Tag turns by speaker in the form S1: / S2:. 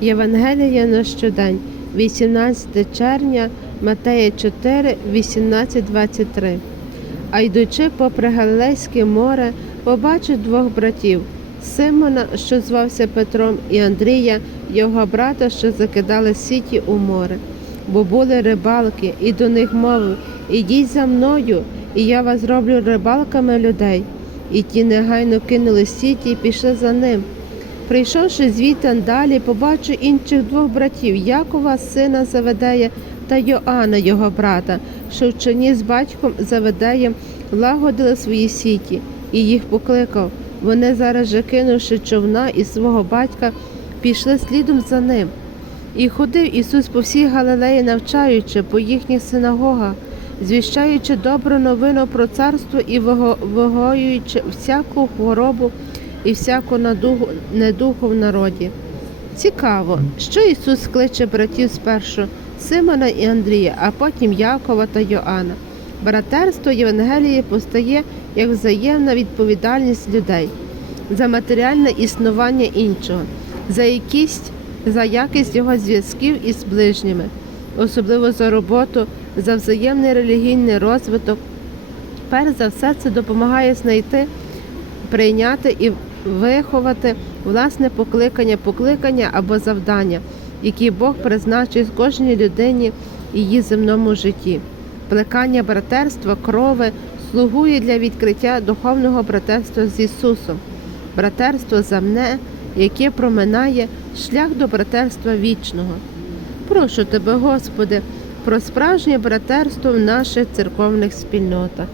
S1: Євангелія на щодень, 18 червня, Матея 4, 18, 23. А йдучи попри Галилейське море, побачив двох братів Симона, що звався Петром, і Андрія, його брата, що закидали сіті у море. Бо були рибалки, і до них мовив Ідіть за мною, і я вас зроблю рибалками людей. І ті негайно кинули сіті і пішли за ним. Прийшовши звідти далі, побачив інших двох братів Якова, сина Заведея, та Йоанна, його брата, що в човні з батьком Заведеєм лагодили свої сіті, і їх покликав. Вони зараз же, кинувши човна і свого батька, пішли слідом за ним. І ходив Ісус по всій Галилеї, навчаючи по їхніх синагогах, звіщаючи добру новину про царство і виго- вигоюючи всяку хворобу і всяку недуху в народі. Цікаво, що Ісус кличе братів спершу Симона і Андрія, а потім Якова та Йоанна. Братерство Євангелії постає як взаємна відповідальність людей за матеріальне існування іншого, за якість, за якість його зв'язків із ближніми, особливо за роботу, за взаємний релігійний розвиток. Перш за все, це допомагає знайти, прийняти і виховати власне покликання, покликання або завдання, які Бог призначив кожній людині її земному житті. Плекання братерства, крови слугує для відкриття духовного братерства з Ісусом, братерство земне, яке проминає шлях до братерства вічного. Прошу тебе, Господи, про справжнє братерство в наших церковних спільнотах.